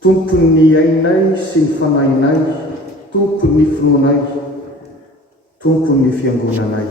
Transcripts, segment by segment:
tompony ainay sy ny fanahinay, tompony finoanay, tompony fiangonanay.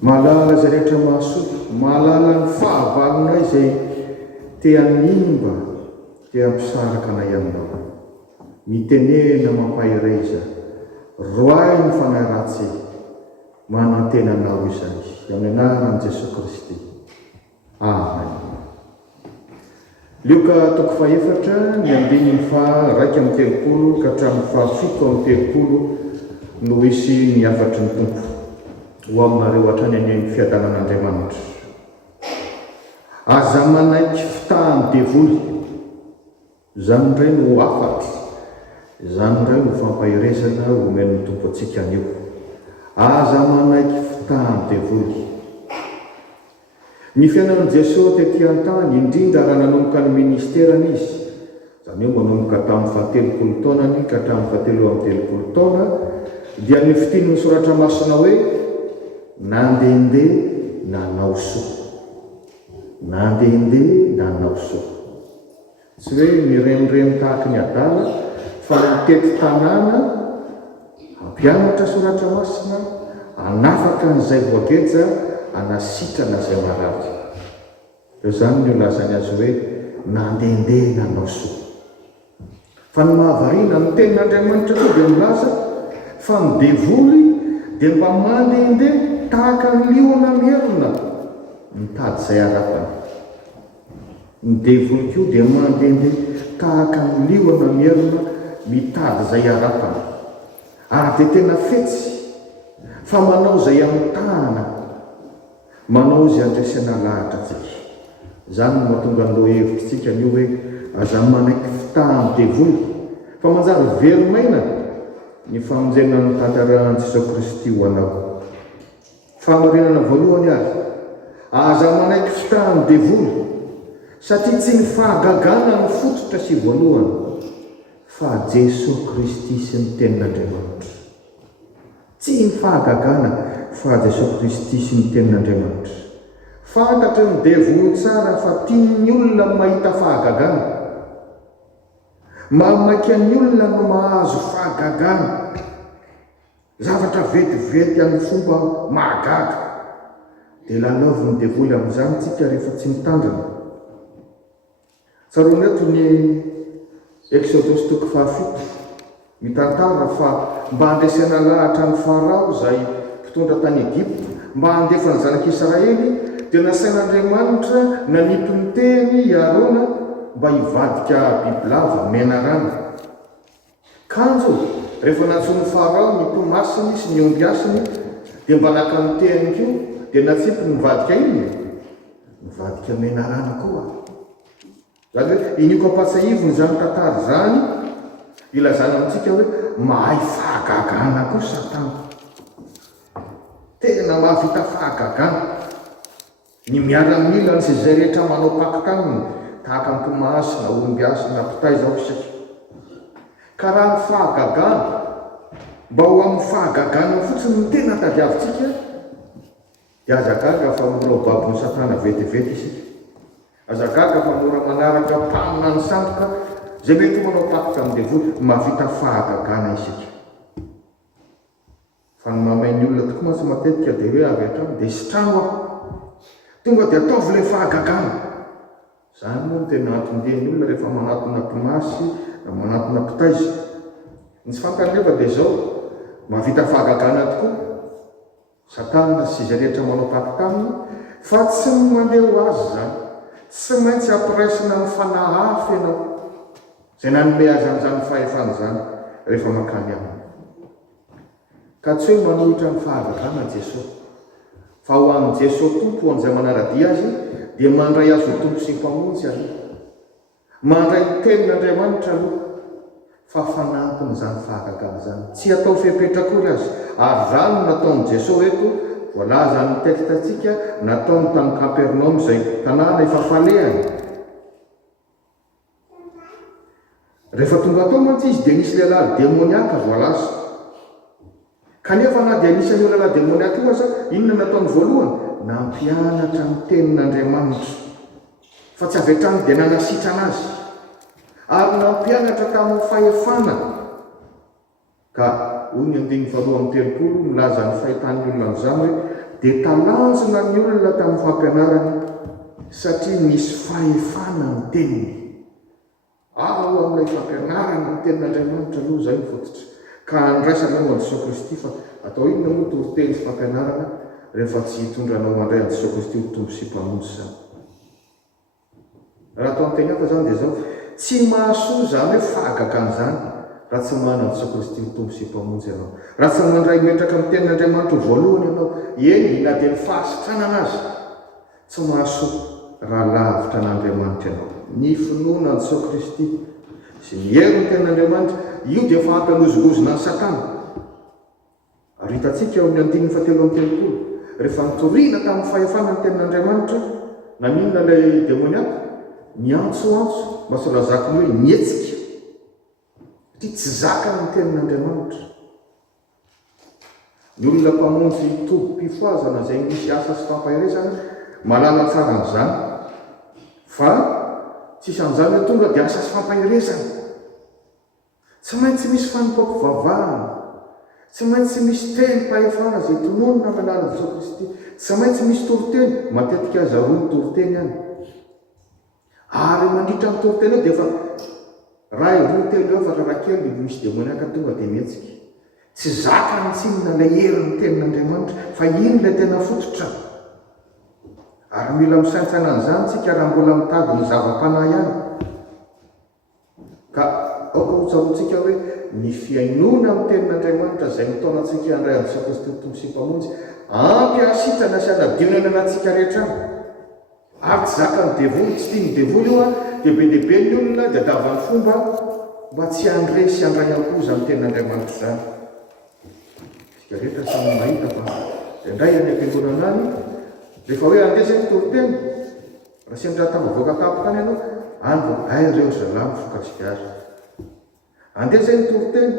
Mahalala zay rehetra mahasoa, mahalala ny fahavalonay zay te hanimba, te hampisaraka anay aminao. Mitenena mampahireza, roay ny fanahy ratsy, manantena anao izay, amin'ny anaran'i Jesosy Kristy. Amen. Lioka toko faefatra ny andininy fa raika amin'ny telopolo ka hatramin'ny fahafito amin'ny telopolo no isy ny afatry ny tompo ho aminareo hatrany any fiadanan'Andriamanitra. Aza manaiky fitahany devoly, zany indray no afatry, zany indray no fampahirezana omen'ny tompo antsika anio. Aza manaiky fitahany devoly. Ny fiainan'i Jesosy tetỳ an-tany, indrindra raha nanomboka ny ministerany izy, zany hoe manomboka tamin'ny 30 taonany ka hatramin'ny 70 taona, dia ny fiteny ny soratra masina hoe nandehandeha nanao soa. Nandehandeha nanao soa. Tsy hoe miremoremo tahaka ny adala, fa mitety tanàna, hampianatra soratra masina, hanafaka n'izay voageja, anasitrana zay marary. Eo zany ny olazany azy hoe nandehandeha nanao soa. Fa ny mahavarina ny tenin'Andriamanitra koa dia milaza fa ny devoly dia mba mandehandeha tahaka ny liona merina mitady zay arapany. Ny devoly koa dia mandehandeha tahaka ny liona merina mitady zay arapany. Ary dia tena fetsy fa manao zay amin'ny tanana, manao zay andresana lahatra tsika. Zany no mahatonga an'ilay hevitritsika anio hoe aza manaiky fitahany devoly, fa manjary veromaina ny famonjena ny tantarahan'i Jesosy Kristy ho anao. Famarinana voalohany azy, aza manaiky fitahany devoly, satria tsy ny fahagagana ny fototra sy voalohany, fa Jesosy Kristy sy ny tenin'Andriamanitra. Tsy ny fahagagana, fa Jesosy Kristy sy ny tenin'Andriamanitra. Fantatry ny devoly tsara fa tian'ny olona mahita fahagagana, mamaika ny olona no mahazo fahagagana, zavatra vetivety amin'ny fomba mahagaga. Dia lalaovy ny devoly amin'izany tsika rehefa tsy mitandrina. Tsaroana eto ny Exodus toko 7 mitantara fa mba handresana lahatra ny Farao zay mpitondra tany Egypte, mba handefa ny zanak'Israely, dia nasain'Andriamanitra nanipy ny teny Arona mba hivadika bibilava mena rano. Kanjo rehefa natsoiny Farao ny tomasiny sy ny omby asiny, dia mba naka ny teny koa, dia natsipy nivadika iny, nivadika mena rano koa. Zany hoe iniko ampatsahivony zany tantara zany, ilazana amintsika hoe mahay fahagagana koa Satana. Tena mahavita fahagagana. Ny miaramila sy zay rehetra manao pakitaminy, tahaka ny tomasy na omby asy na pitay zao isika. Ka raha ny fahagagana, mba ho amin'ny fahagagana fotsiny ny tena tadiavintsika, dia azagaga fa mora ho babon'ny Satana vetivety isika. Azagaga fa mora manaraka mpamina ny sandoka zay mety manao pakita amin'ny devoly, mahavita fahagagana isika. Fa ny mamain'ny olona tokoa mantsy matetika dia hoe avy hatrany dia sitrano aho, tonga dia ataovy ilay fahagagana. Zany moa no tena antondian'ny olona rehefa manatona tomasy na manatona pitaiza. Ny tsy fantany nefa dia zao, mahavita fahagagana tokoa Satana sy izay rehetra manao pakitaminy, fa tsy mandeha ho azy zany, tsy maintsy ampiraisina ny fanahafy ianao, zay nanome azy an'izany fahefana zany rehefa mankany aminy. Ka tsy hoe manolotra ny fahagagana Jesosy, fa ho an'i Jesosy tompo an'izay manaradia azy, dia mandray azy ho tompo sy mpamonjy aloha, mandray ny tenin'Andriamanitra aloha, fa fanampiny zany fahagagana zany, tsy atao fepetrakory azy. Ary zany nataon'i Jesosy eto, voalaza ny tekstantsika, nataony tamin'ny Kapernaum zay tanàna efa falehany. Rehefa tonga tao mantsy izy dia nisy lehilahy demoniaka voalaza. Kanefa na dia nisy an'io lehilahy demoniaka io aza, inona nataony voalohany? Nampianatra ny tenin'Andriamanitra, fa tsy avy hatrany dia nanasitrana azy. ary nampianatra tamin'ny fahefana ka hoy ny andiny faharoa amin'ny telopolo milaza ny fahitany olona n'izany hoe dia talanjona ny olona tamin'ny fampianarany satria nisy fahefana ny teniny. Ao amin'ilay fampianarany ny tenin'Andriamanitra aloha izay ny fototra ka andraisana ao an'i Jesosy Kristy fa atao inona moa toriteny sy fampianarana rehefa tsy hitondranao mandray an'i Jesosy Kristy ho tombo sy mpamonjy izany. Raha atao amin'ny teny hafa izany dia zao tsy mahasoa izany hoe fahagaka an'izany raha tsy manana an'i Jesosy Kristy ho tombo sy mpamonjy ianao, raha tsy mandray metraka amin'ny tenin'Andriamanitra voalohany ianao, eny na dia ny fahasitranana azy tsy mahasoa raha lavitra n'Andriamanitra ianao. Ny finoana an'i Jesosy Kristy sy ny hery ny tenin'Andriamanitra io dia efa hampianozogozona ny Satana. Ary hitantsika eo amin'ny andininy fahatelo amin'ny telopolo rehefa nitoriana tamin'ny fahefana ny tenin'Andriamanitra na minona ilay demoniaka niantsoantso mba solazako ny hoe nietsika satria tsy zaka ny tenin'Andriamanitra. Ny olona mpamonjy tobo-pifoazana izay misy asa sy fampahiresana malala tsara n'izany fa tsisy an'izany hoe tonga dia asa sy fampahiresana. Tsy maintsy misy fanipaoko vavahana, tsy maintsy misy teny pahefana izay tononona amin'ny alalan'i Jesosy Kristy, tsy maintsy misy toriteny, matetika aza roa ny toriteny ihany. Ary mandritra ny toriteny eo dia efa raha roa telo eo fa raha kely misy demoniaka tonga dia mihetsika. Tsy zaka ny tsinona ilay herin'ny tenin'Andriamanitra fa iny ilay tena fototra. Ary mila misaintsana an'izany tsika raha mbola mitady ny zava-panahy ihany. Ka aoka hotsaroantsika hoe ny fiainona amin'ny tenin'Andriamanitra izay nitaona antsika handray an'i Jesosy Kristy ho tombo sy mpamonjy ampy ahasitrana sy hanadinana anantsika rehetra. Ary tsy zaka ny devoly, tsy tia ny devoly io dia be dia be ny olona dia davany fomba mba tsy handre sy handray ampoza amin'ny tenin'Andriamanitra izany. Isika rehetra samy mahita fa indray any am-piangonana any rehefa hoe andesany toriteny raha sendra tavavoaka tapokany ianao any vao ay ireo zalahy mifokatsika azy. Andesany toriteny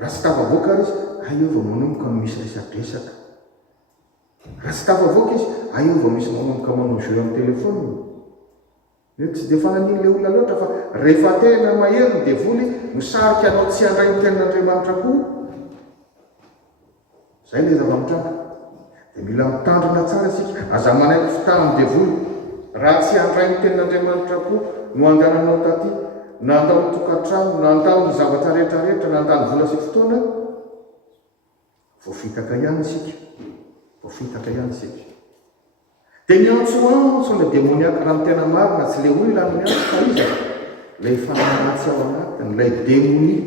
raha tsy tavavoaka ary izy ay eo vao manomboka misy resadresaka. Raha tsy tavavoaka izy ay eo vao misy manomboka manao jeu amin'ny telefona. Tsy dia fanan'ilay olona loatra fa rehefa tena mahery ny devoly misarika anao tsy handray ny tenin'Andriamanitra koa, izay ilay zava-mitranga. Dia mila mitandrina tsara isika aza manaiky fitahan'ny devoly raha tsy handray ny tenin'Andriamanitra koa no andehananao taty na andao ny tokantrano na andao ny zavatra rehetrarehetra na andany vola sy fotoana, voafitaka ihany isika, voafitaka ihany isika. Dia miantsoantso ilay demoniaka raha ny tena marina tsy ilay olona no miantso fa izy ilay fananatsy ao anatiny ilay demonia.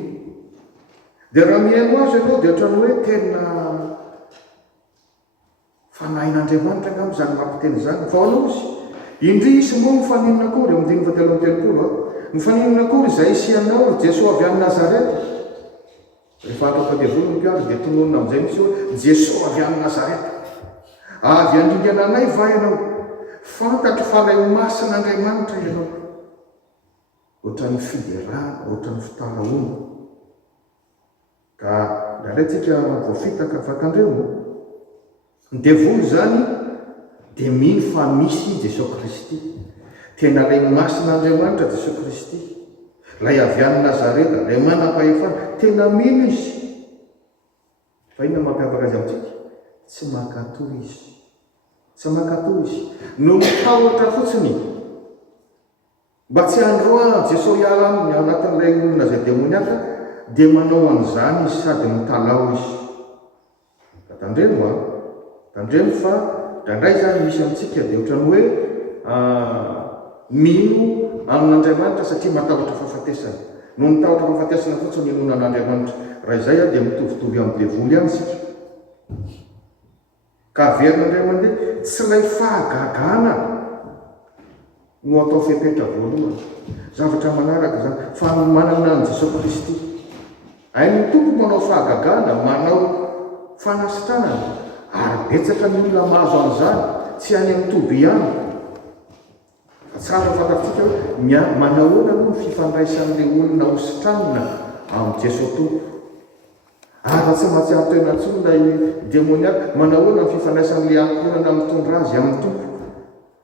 Dia raha mihaino azy ianao dia ohatrany hoe tena fanahin'Andriamanitra angamba izany mampiteny izany. Fa anao izy indrisy moa mifaninona akory amin'ny andininy fahatelo amin'ny telopolo mifaninona akory izay isianao Jesosy avy amin'ny Nazareta. Rehefa atao devoly ny mpiandro dia tononona amin'izay misy hoe Jesosy avy amin'ny Nazareta. Avy andringana anay va ianao, fantatro fa ilay masin'Andriamanitra ianao. Ohatran'ny fiderana, ohatran'ny fitaraona. Ka ndraintsika voafitaka fatandreo. Ny devoly zany dia mino fa misy Jesosy Kristy. Tena ilay masin'Andriamanitra Jesosy Kristy. Ilay avy any Nazareta, ilay manam-pahefana, tena mino izy. Fa inona mampiavaka azy amintsika? Tsy mankatoy izy. Tsy mankatoy izy. No mitahotra fotsiny mba tsy handroa Jesosy hiala aminy anatin'ilay olona izay demoniaka dia manao an'izany izy sady mitalao izy. Tandremo tandremo fa indray zany misy amintsika dia ohatrany hoe mino amin'Andriamanitra satria matahotra fahafatesana. No mitahotra fahafatesana fotsiny minona an'Andriamanitra. Raha izay dia mitovitovy amin'ny devoly ihany isika. Ka averin'Andriamanitra mandeha tsy ilay fahagagana no atao fepetra voalohany. Zavatra manaraka izany fa manana an' Jesosy Kristy. Hainy tompo manao fahagagana, manao fanasitranana. Ary betsaka ny olona mahazo an'izany, tsy any amin'ny toby ihany. Tsara fantatsika hoe manahoana no fifandraisan'ilay olona hositranina amin'ny Jesosy tompo. Ary tsy mahatsy antoena intsony ilay demoniaka manahoana ny fifandraisan'ilay ankonana mitondra azy amin'ny tompo.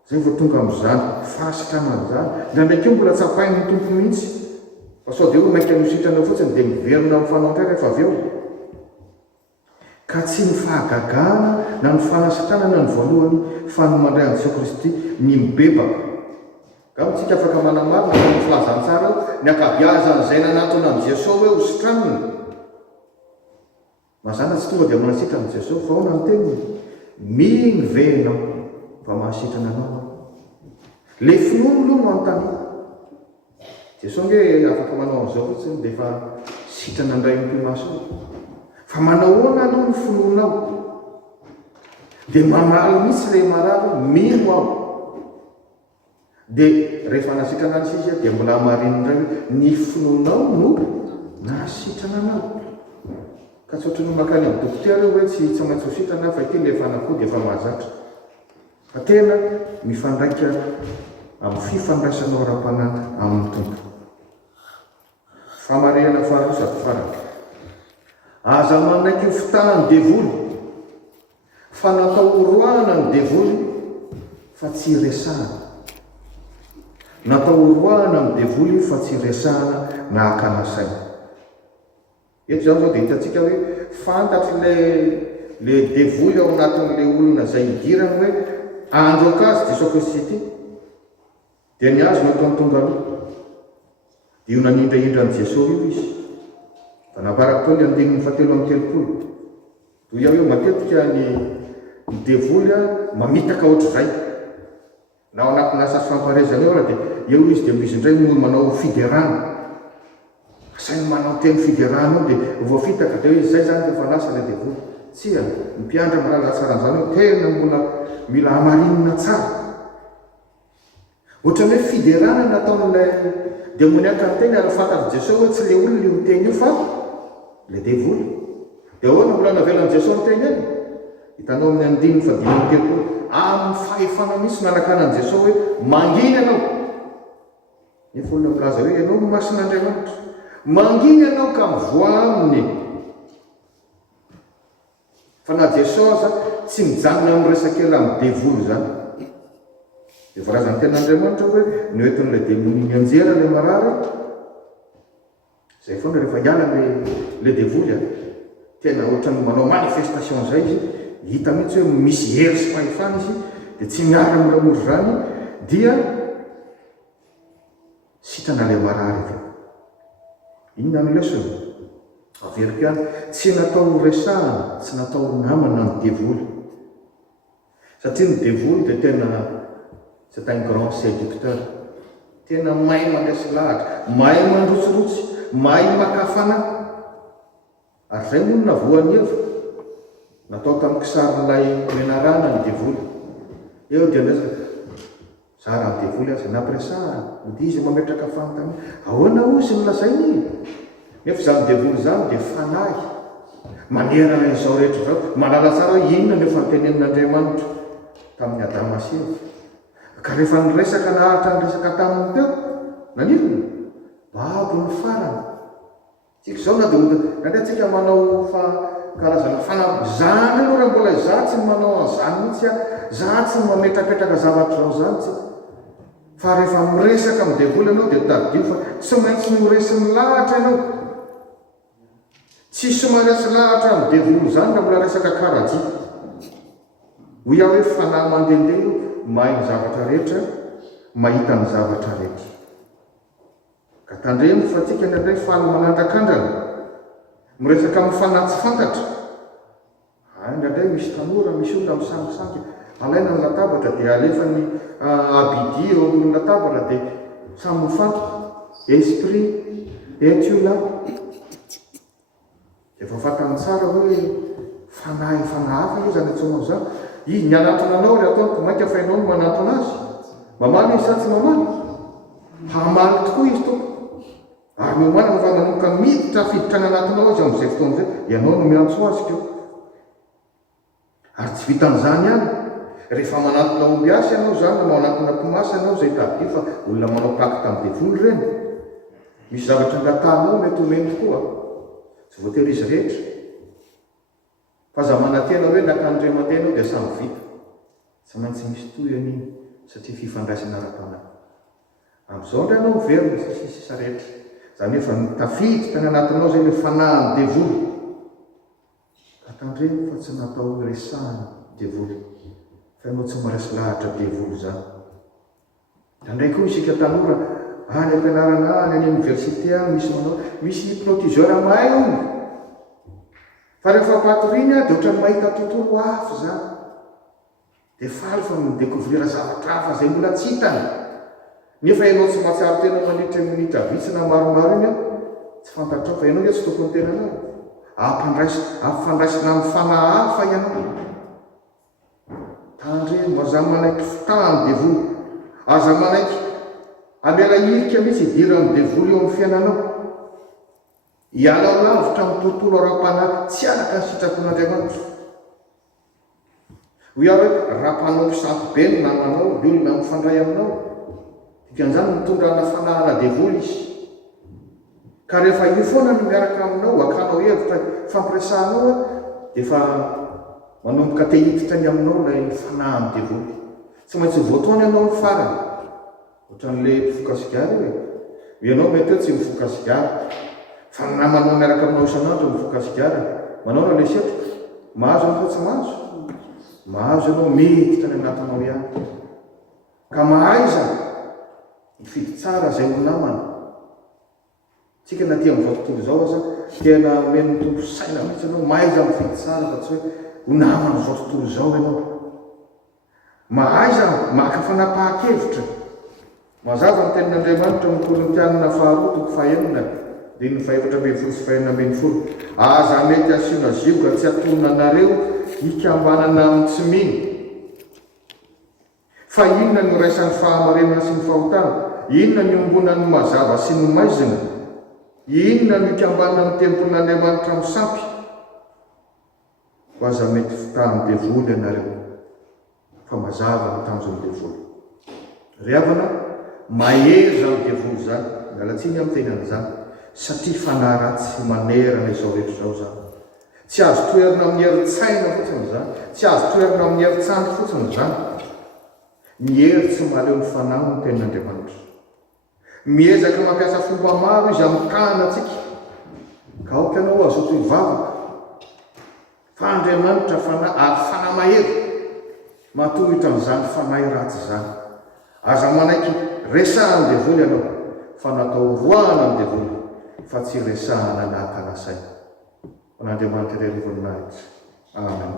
Zay vao tonga amin'izany fahasitranana izany. Ndraindraiky mbola tsapain'ny tompo mihitsy fa sao dia ho mainka misitranao fotsiny dia miverina mifanao indray rehefa avy eo ka tsy ny fahagagana na ny fanasitranana ny voalohany fa ny mandray an' Jesosy Kristy ny mibebaka ka mitsika afaka manamarina fa ny filazantsara ny akabiazan'izay nanatona an' Jesosy hoe ho sitranina mazana tsy tonga dia manasitrana an' Jesosy fa hoana ny teniny mino venao fa mahasitrana anao le finono aloha no anontany Jesosy nge afaka manao an'izao fotsiny dia efa sitrana indray mimpimaso fa manao hoana aloha ny finonao dia mamaly mihitsy le marary mino aho dia rehefa nasitrana ny sisa dia mbola marino indray ny finonao no nasitrana anao ka tsy ohatrany makany amin'ny dokotera hoe tsy maintsy ho sitrana fa ity le fanako dia efa mahazatra fa tena mifandraika amin'ny fifandraisanao ara-panana amin'ny tompo famarihana faharosako faraka aza manaiky fitahany devoly fa natao horoahana ny devoly fa tsy resahana natao horoahana ny devoly fa tsy resahana na hakanasaina eto zany zao dia hitantsika hoe fantatry le devoly ao anatin'le olona izay higirana hoe androka azy Jesosy Kristy ity dia ny azo nataony tonga aloha dia io nanindraindra an' Jesosy io izy fa namparak-taony andininy fatelo amin'ny telopolo toy iaho eo matetika ny devoly mamitaka ohatr'izay na ao anatin'ny asasy famparezana eo raha dia eo izy dia izy indray no manao fiderana asainy manao teny fiderana io dia voafitaka dia hoe izay zany efa lasa le devoly tsia mpiandra malala tsaran'izany hoe tena mbola mila hamarinina tsara ohatrany hoe fiderana nataon'ilay demoniaka ny teny ary fantatry Jesosy hoe tsy le olona io miteny io fa le devoly dia ahoana mbola navelan'i Jesosy ny teny eny hitanao amin'ny andininy fa dimy amin'ny telopolo amin'ny fahefana mihitsy nanakanan' Jesosy hoe manginy ianao nefa olona milaza hoe ianao no masin'Andriamanitra manginy ianao ka mivoa aminy fa na Jesosy aza tsy mijanona amin'ny resakela amin'ny devoly zany dia voarazany ten'Andriamanitra hoe noentin'ilay demony anjera le marary izay foana rehefa hiala le devoly tena ohatrany manao manifestation zay izy hita mihitsy hoe misy hery sy fahefana izy dia tsy miara amin'ramory zany dia sitrana le marary avy inona ny lesony averiko any tsy natao resahana tsy natao namana ny devoly satria ny devoly dia tena c'est un grand séducteur tena mahay mandresy lahatra mahay mandrotsirotsy mahay makafana ary zay mono navoany evo natao tamin'ny kisarin'ilay menarana ny devoly eo dia ndrasa zara ny devoly azy nampiresahana dia izy mametraka fantany ahoana ozy nylazainy nefa zany devoly zany dia fanahy manerana izao rehetra zao malala tsara hoe inona nefa nytenenin'Andriamanitra tamin'ny Adama sy Eva ka rehefa nyresaka naharitra nyresaka taminy teo nanirona babo ny farany tsika zao na dia nandratsika manao karazana zany aloha raha mbola za tsy manao an'izany mihitsy za tsy mametrapetraka zavatra zao zany tsika fa rehefa miresaka amin'ny devoly ianao dia tadio fa tsy maintsy miresiny lahatra ianao tsisy maresy lahatra amin'ny devoly zany raha mbola resaka karaji ho iaho hoe fanahy mandehandeha io mahay ny zavatra rehetra mahita ny zavatra rehetra ka tandremo fa tsika nandray faly manandrakandrana miresaka amin'ny fanahy tsy fantatra nandray misy tanora misy olona misangisangy alaina ny latabatra dia alefa ny abidi eo amin'ny latabatra dia samy mifantoka esprit etiola efa fantany tsara hoe fanahy fanahafa io zany atsonao zany i ny anatona anao ry ataoko mainka fainao no manatona azy mamaly izy sa tsy mamaly hamaly tokoa izy toko ary miomaly fa manoka miditra fiditra ny anatinao izy amin'izay fotoana zay ianao no miantso azy keo ary tsy vitan'izany ihany rehefa manatona omby asy ianao zany na manatona mpimasy ianao zay tadio fa olona manao pakta amin'ny devoly reny misy zavatra ndratanao mety homeny tokoa tsy voatery izy rehetra fa za manantena hoe nakandriamantena io dia samy vita tsy maintsy misy toy an'iny satria fifandraisana ara-panahy amin'izao ndray anao verina sisa rehetra zany efa nitafity tany anatinao zay le fanahany devoly ka tandreny fa tsy natao resahana devoly fa ianao tsy maresy lahatra devoly zany. Andray koa isika tanora any ampianarana any any université any misy manao misy hypnotiseur mahay ony fa rehefa patoriny a dia ohatrany mahita tontolo hafa zany dia faly fa midécouvrir zavatra hafa zay mbola tsy hitany nefa ianao tsy mahatsiaro tena mandritra minitra vitsina maromaro iny a tsy fantatrao fa ianao dia tsy tokony tenanao ampandraisina amin'ny fanahy hafa ianao tandreny aza manaiky fitany devoly aza manaiky amela irika mihitsy idira amin'ny devoly eo amin'ny fiainanao ianao lavitra amin'ny tontolo ara-panahy tsy alaka ny sitrapon'Andriamanitra hoy aho hoe raha-panao mpisampy be no namanao io olona mifandray aminao dikan'izany mitondra na fanahana devoly izy ka rehefa io foana no miaraka aminao akanao hevitra fampiresahanao dia efa manomboka te hiditra ny aminao lay fanahany devoly tsy maintsy voatoany ianao ny farany ohatran'le mpifoka sigara hoe ianao mety hoe tsy mifoka sigara fa namanao miaraka aminao isan'andro mifoka sigara manao na le setroka mahazo anao fa tsy mahazo ianao miditra ny anatinao ihany ka mahaiza mifidy tsara zay ho namana tsika na tia amin'izao tontolo izao aza tena meno tompo saina mihitsy ianao mahaiza mifidy tsara fa tsy hoe ho namana izao tontolo izao ianao mahaiza maka fanapahan-kevitra mazava ny tenin'Andriamanitra amin'ny Korintianina faharoa toko fahaenina diny faefatra ambin'ny folo sy fahaenina ambin'ny folo aza mety asiana zivoka tsy atonona anareo hikambanana amin'ny tsy miny fa inona ny raisan'ny fahamarenana sy ny fahotana inona ny ombonan'ny mazava sy ny maizina inona ny hikambanana amin'ny tempon'Andriamanitra misampy ho aza mety fitahany devoly ianareo fa mazava ny tanjony devoly ry havana maheza ny devoly zany mialatsiny amin'ny tenan'izany satria fanahy ratsy manerana izao rehetra izao zany tsy azo toerina amin'ny herin-tsaina fotsiny zany tsy azo toerina amin'ny herin-tsandro fotsiny zany ny hery tsy maleo ny fanahy ny tenin'Andriamanitra miezaka mampiasa fomba maro izy amin'ny kahana atsika ka aoka ianao azoto hivavaka fa Andriamanitra fanahy ary fanahy mahery matohitra n'izany fanahy ratsy zany aza manaiky resahany devoly ianao fa natao roahana ny devoly fa tsy resahana nahakanasay fa n'Andriamanitra iray rovoninaitra amen.